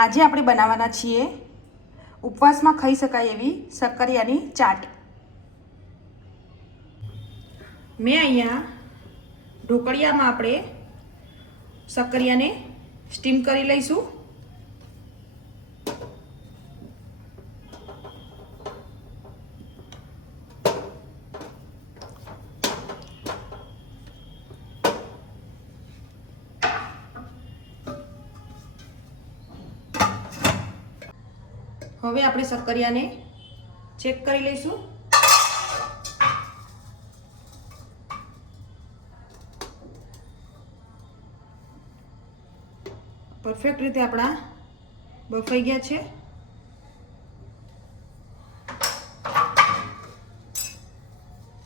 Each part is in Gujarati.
આજે આપણે બનાવવાના છીએ ઉપવાસમાં ખાઈ શકાય એવી શક્કરિયાની ચાટ। મેં અહીંયા ઢોકળિયામાં આપણે શક્કરિયાને સ્ટીમ કરી લઈશું। હવે આપણે શક્કરિયાને ચેક કરી લઈશું। પરફેક્ટ રીતે આપણા બફાઈ ગયા છે।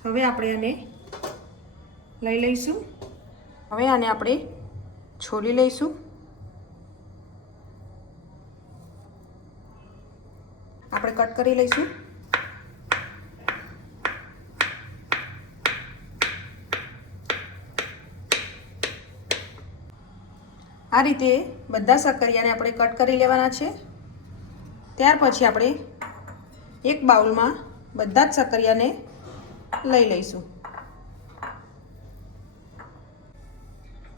હવે આપણે આને લઈ લઈશું। હવે આને આપણે છોલી લઈશું। આપણે કટ કરી લઈશું। આ રીતે બધા શક્કરિયાને આપણે કટ કરી લેવાના છે। ત્યાર પછી આપણે એક બાઉલમાં બધા જ શક્કરિયાને લઈ લઈશું।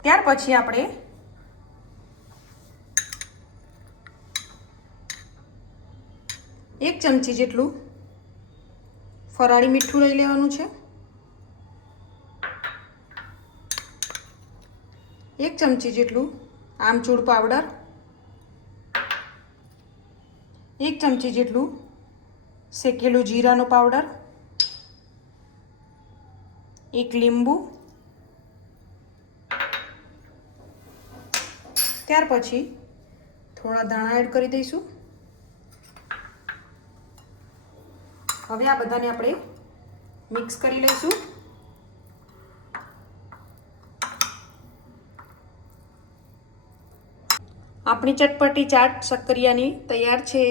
ત્યાર પછી આપણે એક ચમચી જેટલું ફરાળી મીઠું લઈ લેવાનું છે। એક ચમચી જેટલું આમચૂર પાવડર, એક ચમચી જેટલું શેકેલું જીરાનો પાવડર, એક લીંબુ, ત્યાર પછી થોડા ધાણા એડ કરી દઈશું। હવે આ બધાને આપણે મિક્સ કરી લઈશું। આપણી ચટપટી ચાટ શક્કરિયાની તૈયાર છે।